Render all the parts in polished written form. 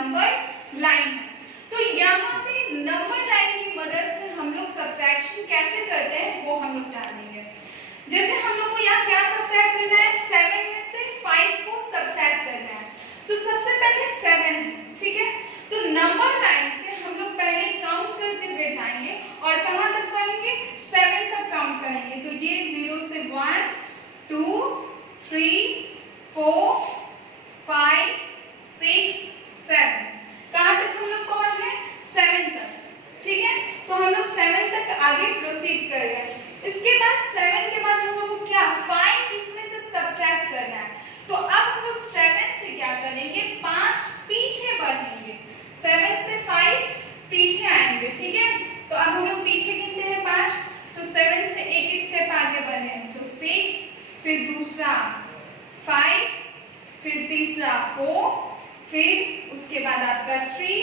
Number line है। तो यहाँ पे नंबर लाइन की मदद से हम लोग सब्ट्रैक्शन कैसे करते हैं वो हम लोग जानेंगे। जैसे हम लोग को यहाँ क्या सब्ट्रैक्ट करना है, 7 में से 5 को सब्ट्रैक्ट करना है। तो सबसे पहले 7 है, ठीक है। तो नंबर लाइन से हम लोग पहले काउंट करते हुए जाएंगे और कहाँ तक पढ़ेंगे, 7 तक काउंट करेंगे। तो ये 0 से 1 2 3 4 5 6 7, कहाँ तक हम लोग पहुंच गए, 7 तक, ठीक है। तो हम लोग 7 तक आगे प्रोसीड कर गए। इसके बाद 7 के बाद हम लोग को क्या 5 इसमें से सब्ट्रैक्ट करना है। तो अब हम लोग 7 से क्या करेंगे, 5 पीछे बढ़ेंगे, 7 से 5 पीछे आएंगे, ठीक है। तो अब हम लोग पीछे गिनते हैं 5, तो 7 से एक स्टेप आगे बढ़े, तो 6, फिर दूसरा 5, फिर तीसरा 4, फिर उसके बाद आपका 3,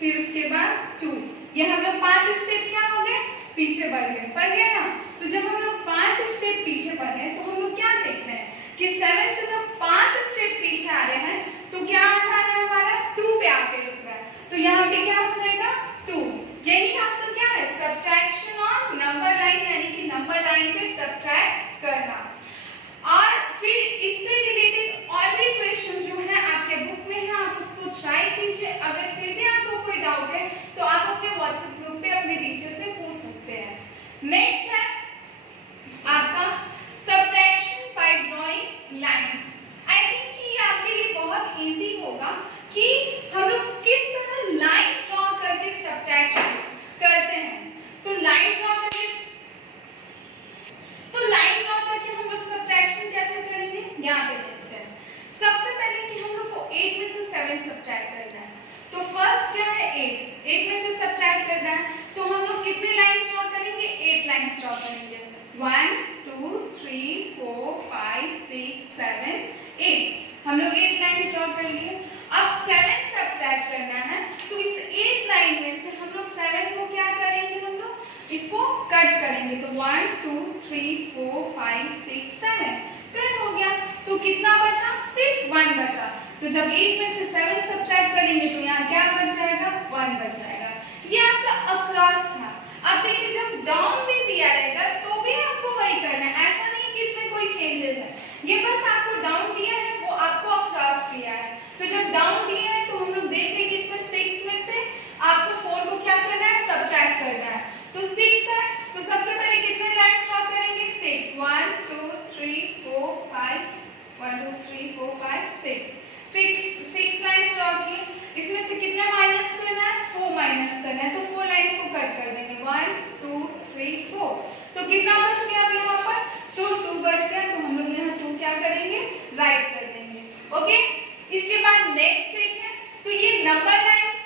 फिर उसके बाद 2। ये हम लोग 5 स्टेप क्या हो गए, पीछे बढ़ गए, पढ़ गए ना। तो जब हम लोग 5 स्टेप पीछे बढ़े तो हम लोग क्या देख रहे हैं कि 7 से जब 5 स्टेप पीछे आ रहे हैं तो क्या आ रहा है, हमारा 2 पे आके रुक रहा है। तो यहाँ पे क्या हो जाएगा 2। यही आपका क्या है, सब्ट्रैक्शन ऑन नंबर लाइन, यानी कि नंबर लाइन पे सब्ट्रैक्ट करना। और फिर इससे रिलेटेड और भी क्वेश्चन जो है आपके बुक में है, आप उसको ट्राई कीजिए। अगर फिर भी आपको कोई डाउट है तो आप अपने व्हाट्सएप ग्रुप पे अपने टीचर से पूछ सकते हैं। नेक्स्ट है आपका subtraction by drawing lines. I think कि आपके लिए बहुत इजी होगा कि हम लोग किस तरह लाइन ड्रॉ करके सब्ट्रैक्शन करते हैं। तो लाइन ड्रॉ करके हम लोग सब्ट्रैक्शन कैसे करेंगे, यहाँ पे देखते हैं। सबसे पहले कि हम लोग को 8 में से 7 सब्ट्रैक्ट करना है। तो फर्स्ट क्या है 8 में से सब्ट्रैक्ट करना है। तो हम लोग कितने लाइंस ड्रॉ करेंगे, 8 लाइंस ड्रॉ करेंगे। 1 2 3 4 5 6 7 8, हम लोग 8 लाइंस ड्रॉ कर लिए। अब 7 सब्ट्रैक्ट करना है, तो इस 8 लाइन में से हम लोग 7 को क्या करेंगे, हम लोग इसको कट करेंगे। तो 1 2 3 4 5 6 7 कट हो गया। तो कितना बचा, सिर्फ 1 बचा। तो जब 8 में से 7 सब्ट्रैक्ट करेंगे तो यहाँ क्या बच जाएगा, 1 बच जाएगा। ये आपका अक्रॉस था। अब देखिए जब डाउन भी दिया रहेगा तो भी आपको वही करना है, ऐसा नहीं कि इसमें कोई चेंजेस है। ये बस आपको डाउन दिया है, वो आपको अक्रॉस दिया है। तो जब डाउन दिया है तो हम लोग देख रहे हैं कि इसमें 6 में से आपको 4 को क्या करना है, सब्ट्रैक्ट करना है। तो 6 है, तो सबसे पहले कितने लाइंस ड्रॉ करेंगे, 6 1 2 3 4 5 1 2 3 4 5 6 लाइंस ड्रॉ किए। इसमें से कितना माइनस करना है, 4 माइनस करना है। तो 4 लाइंस को कट कर देंगे, 1 2 3 4। तो कितना बच गया अब यहाँ पर, तो 2 बच गया। तो हम लोग यहाँ 2 क्या करेंगे, राइट कर देंगे। ओके, इसके बाद नेक्स्ट देखते हैं। तो ये नंबर लाइंस,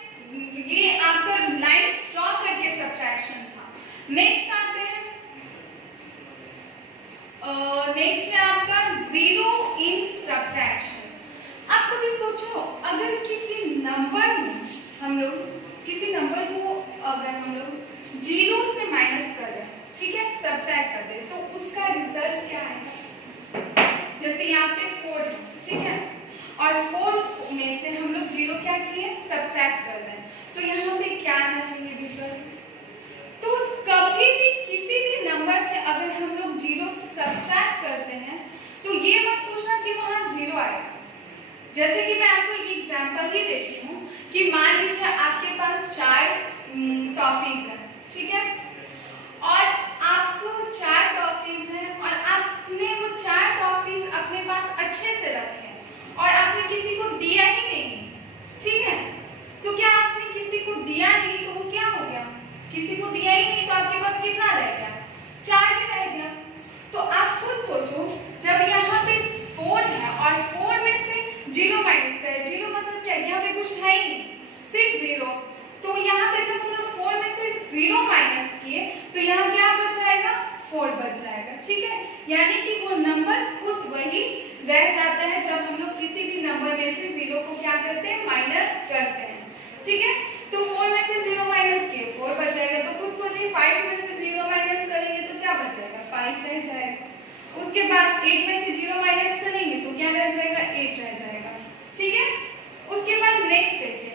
ये आपका लाइंस ड्रॉ करके सब्ट्रैक्शन था। नेक्स्ट आते हैं, नेक्स्ट है आपका 0 इन सब्ट्रैक्शन। आप कभी सोचो, अगर किसी नंबर में हम लोग किसी नंबर को अगर हम लोग 0 से माइनस कर रहे हैं, ठीक है, सब्ट्रैक्ट कर दे, तो उसका रिजल्ट क्या आएगा। जैसे यहाँ पे 4 है, ठीक है, और 4 में से हम लोग 0 क्या किए, सब्ट्रैक्ट कर रहे हैं। तो यहाँ पे क्या आना चाहिए रिजल्ट। तो कभी भी किसी भी नंबर से अगर हम लोग 0 सब्ट्रैक्ट करते हैं तो ये मत सोचना कि वहां 0 आएगा। जैसे कि मैं आपको एक एग्जांपल ही देती हूँ कि मान लीजिए आपके पास 4 टॉफीज हैं, ठीक है, और आपको 4 टॉफीज हैं और आपने वो 4 टॉफीज अपने पास अच्छे से रखे हैं और आपने किसी को दिया ही नहीं, ठीक है। तो क्या आपने किसी को दिया नहीं, तो वो क्या हो गया, किसी को दिया ही नहीं, तो आपके पास कितना रह गया, 4 ही रह गया। तो आप खुद सोचो, जब यहाँ पे 4 है और 4 में से 0 माइनस करें, 0 मतलब क्या, यहाँ पे कुछ है ही नहीं, सिर्फ 0। तो यहाँ पे जब हम लोग 4 में से 0 माइनस किए तो यहाँ क्या बच जाएगा, 4 बच जाएगा, ठीक है। यानी कि वो नंबर खुद वही रह जाता है जब हम लोग किसी भी नंबर में से 0 को क्या करते हैं, माइनस करते हैं, ठीक है। तो 4 में से 0 माइनस किए, 4 बच जाएगा। तो खुद सोचिए 5 में से 0 माइनस करेंगे तो क्या बचेगा, 5 रह जाएगा। उसके बाद 8 में से 0 माइनस करेंगे तो क्या रह जाएगा, 8 रह जाएगा, ठीक है। उसके बाद नेक्स्ट देखिए,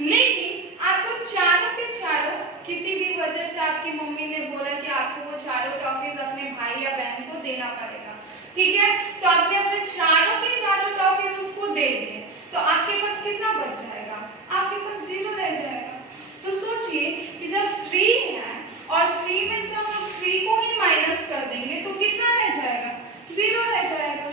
लेकिन आपको चारों के चारों किसी भी वजह से आपकी मम्मी ने बोला कि आपको वो चारों टॉफीज अपने भाई या बहन को देना पड़ेगा, ठीक है, तो आपने अपने चारों के चारों टॉफीज उसको दे दिए, तो आपके पास कितना बच जाएगा? आपके पास 0 रह जाएगा। तो सोचिए कि जब 3 है और 3 में से हम लोग 3 को ही माइनस कर देंगे तो कितना रह जाएगा? 0 रह जाएगा।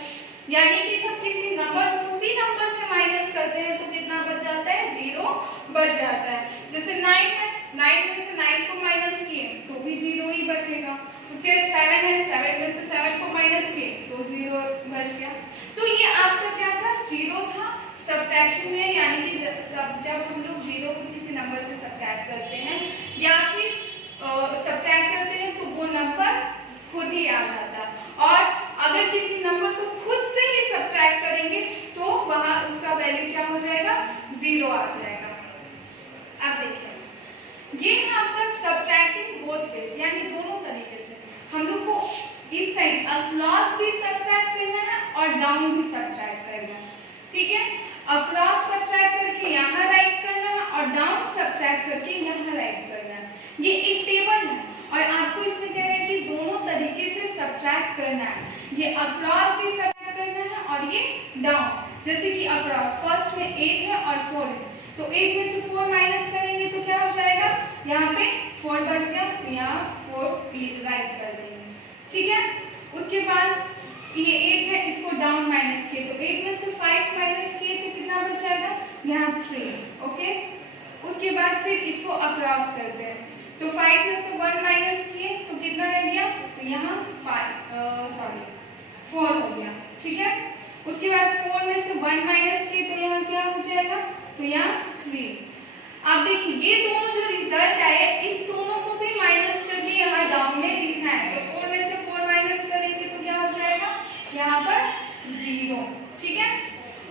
यानी कि जब किसी नंबर को उसी नंबर से माइनस करते हैं तो कितना बच जाता है? 0 बच जाता है। जैसे 9 है, 9 में से 9 को माइनस किए तो भी 0 ही बचेगा। उसके 7 है, 7 में से 7 को माइनस किए तो 0 बच गया। तो ये आपका क्या था? 0 था सब्ट्रैक्शन में, यानी कि जब हम लोग 0 को किसी नंबर से सब्ट्रैक्ट करते हैं या फिर सब्ट्रैक्ट करते हैं तो वो नंबर खुद ही आ जाता है, और अगर किसी नंबर को खुद से ही सब्ट्रैक्ट करेंगे तो वहां उसका वैल्यू क्या हो जाएगा? 0 आ जाएगा। अब देखिए, ये है आपका सब्ट्रैक्टिंग बोथ वेज, यानी दोनों तरीके से हम लोग को इस साइड अक्रॉस भी सब्ट्रैक्ट करना है और डाउन भी सब्ट्रैक्ट करना है, ठीक है। अक्रॉस सब्ट्रैक्ट करके यहाँ राइट करना है और डाउन सब्ट्रैक्ट करके यहाँ राइट करना है। ये एक टेबल है और आपको इसमें कह रहे हैं कि दोनों तरीके से सब्ट्रैक्ट करना है। ये अक्रॉस भी सब्ट्रैक्ट करना है और ये डाउन। जैसे कि अक्रॉस फर्स्ट में 8 है और 4 है, तो 8 में से 4 माइनस करेंगे तो क्या हो जाएगा? यहाँ पे 4 बच गया, तो यहाँ 4 राइट कर देंगे, ठीक है। उसके बाद ये 8 है, इसको डाउन माइनस किए तो 8 में से 5 माइनस किए तो कितना बच जाएगा? यहाँ 3, ओके। उसके बाद फिर इसको अक्रॉस करते हैं, तो 5 में से 1 माइनस किए तो कितना रह गया? तो यहाँ 4 हो गया, ठीक है। उसके बाद 4 में से 1 माइनस किए तो यहाँ क्या हो जाएगा? तो यहाँ 3। अब देखिए, ये दोनों जो रिजल्ट आए इस दोनों को भी माइनस करके यहाँ डाउन में लिखना है, तो 4 में से 4 माइनस करेंगे तो क्या हो जाएगा? यहाँ पर 0, ठीक है।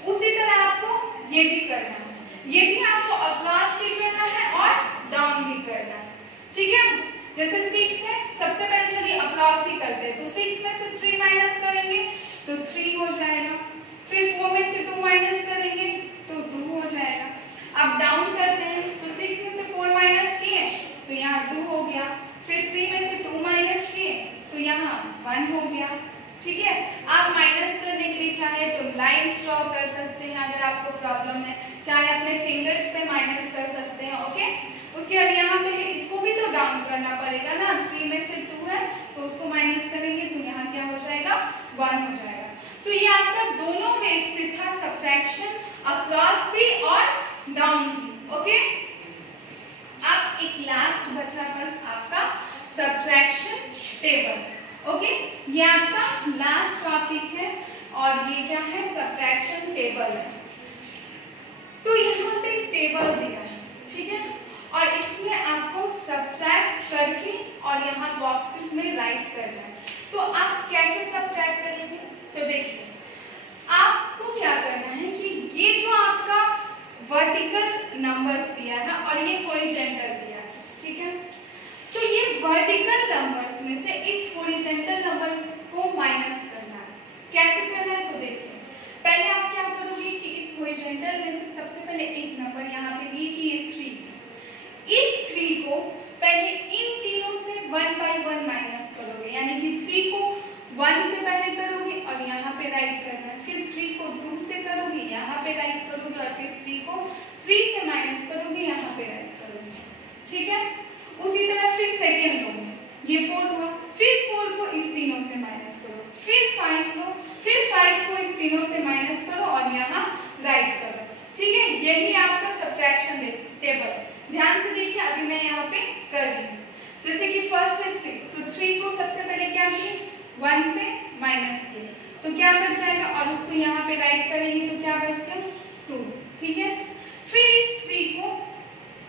उसी तरह आपको ये भी करना है, ये भी आपको अक्रॉस भी करना है और डाउन भी करना है, ठीक है। जैसे 6 है, सबसे पहले चलिए अक्रॉस ही करते हैं, तो 6 में से 3 माइनस करेंगे तो 3 हो जाएगा। फिर 4 में से 2 माइनस करेंगे तो 2 हो जाएगा। अब डाउन करते हैं, तो 6 में से 4 माइनस किए तो यहाँ 2 हो गया। फिर 3 में से 2 माइनस किए तो यहाँ 1 हो गया, ठीक है। आप माइनस करने के लिए चाहे तो लाइन ड्रॉ कर सकते हैं अगर आपको प्रॉब्लम है, चाहे अपने फिंगर्स पे माइनस कर सकते हैं, ओके। उसके बाद यहाँ पे इसको भी तो डाउन करना पड़ेगा ना, 3 में से 2 है तो उसको माइनस करेंगे तो यहाँ क्या हो जाएगा? 1 हो जाएगा। तो ये आपका दोनों वेज से था सब्ट्रैक्शन, अक्रॉस भी और डाउन भी, ओके। अब एक लास्ट बचा बस आपका सब्ट्रैक्शन टेबल, ओके। ये आपका लास्ट टॉपिक है और ये क्या है? सब्ट्रैक्शन टेबल है। तो यहाँ पे टेबल दिया है, ठीक है, और इसमें आपको सब्ट्रैक्ट करके और यहाँ बॉक्सेस में राइट करना है। तो आप कैसे सब्ट्रैक्ट करेंगे? तो देखिए, आपको क्या करना है कि ये जो आपका वर्टिकल नंबर्स दिया है और ये हॉरिजॉन्टल दिया है, ठीक है, तो ये वर्टिकल नंबर्स में से इस हॉरिजॉन्टल नंबर को माइनस करना है। कैसे करना है? तो देखिए, पहले आप क्या करोगे कि इस हॉरिजॉन्टल में से सबसे पहले एक नंबर यहाँ पे लिखिए 3। इस 3 को पहले इन तीनों से 1 by 1 माइनस करोगे, यानी कि 3 को 1 से पहले करोगे और यहाँ पे राइट करना है। फिर 3 को 2 से करोगे, यहाँ पे राइट करोगे और फिर 3 को 3 से माइनस करोगे, यहाँ पे राइट करोगे, ठीक है। उसी तरह फिर सेकेंड रो में ये 4 हुआ, फिर 4 को इस तीनों से माइनस करो, फिर 5 लो, फिर 5 को इस तीनों से माइनस करो और यहाँ राइट करो, ठीक है। यही आपका सब्ट्रैक्शन टेबल। ध्यान से देखिए, अभी मैं यहाँ पे कर रही हूँ। जैसे कि फर्स्ट है 3, तो 3 को सबसे पहले क्या किए? 1 से माइनस किए तो क्या बच जाएगा, और उसको यहाँ पे राइट करेंगे तो क्या बच गया? 2, ठीक है। फिर इस 3 को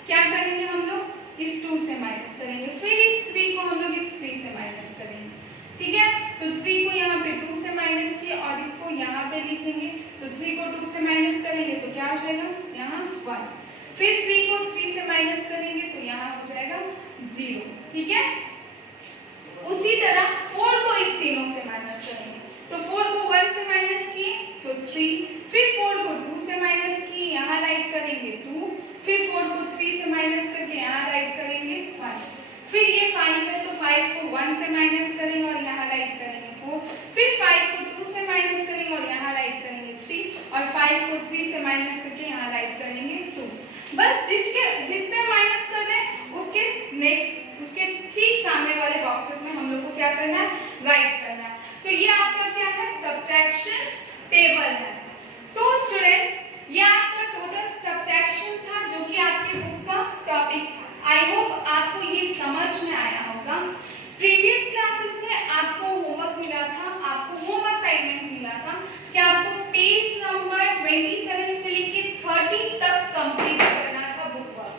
क्या करेंगे हम लोग? इस 2 से माइनस करेंगे, फिर इस 3 को हम लोग इस 3 से माइनस करेंगे, ठीक है। तो 3 को यहाँ पे 2 से माइनस किए और इसको यहाँ पे लिखेंगे, तो 3 को 2 से माइनस करेंगे तो क्या हो जाएगा? यहाँ 1। फिर 3 को 3 से माइनस करेंगे तो यहाँ हो जाएगा 0, ठीक है। उसी तरह 4 को इस तीनों से माइनस करेंगे, तो 4 को 1 से माइनस किए तो 3, फिर 4 को 2 से माइनस किए, यहाँ राइट करेंगे 2, फिर 4 5 को 1 से माइनस करेंगे और यहाँ राइट करेंगे 4, फिर 5 को 2 से माइनस करेंगे और यहाँ राइट करेंगे 3, और 5 को 3 से माइनस करके यहाँ राइट करेंगे 2। बस जिससे माइनस कर रहे हैं उसके ठीक सामने वाले बॉक्सेस में हम लोग को क्या करना है, राइट करना है। तो ये आपका क्या है, सब्ट्रैक्शन टेबल है। तो स्टूडेंट्स, ये आपका टोटल सब्ट्रैक्शन था जो कि आपके बुक का टॉपिक था। आई होप आपको ये समझ में आया होगा। प्रीवियस क्लासेस में आपको होमवर्क मिला था, आपको होम असाइनमेंट मिला था कि आपको पेज नंबर 27 से लेके 30 तक कंप्लीट करना था बुक वर्क।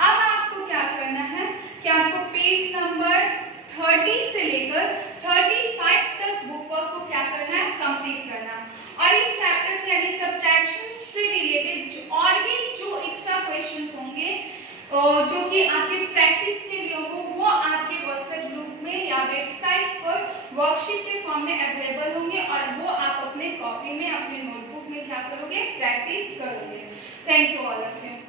अब आपको क्या करना है कि आपको पेज नंबर 30 से लेकर 35 तक बुक वर्क को क्या करना है, कंप्लीट करना। और इस चैप्टर से यानी सब्ट्रैक्शन से रिलेटेड और भी जो एक्स्ट्रा क्वेश्चंस होंगे जो कि आपके प्रैक्टिस के लिए हो, वो आपके व्हाट्सएप ग्रुप में या वेबसाइट पर वर्कशीट के फॉर्म में अवेलेबल होंगे और वो आप अपने कॉपी में, अपने नोटबुक में क्या करोगे, प्रैक्टिस करोगे। Thank you all of you.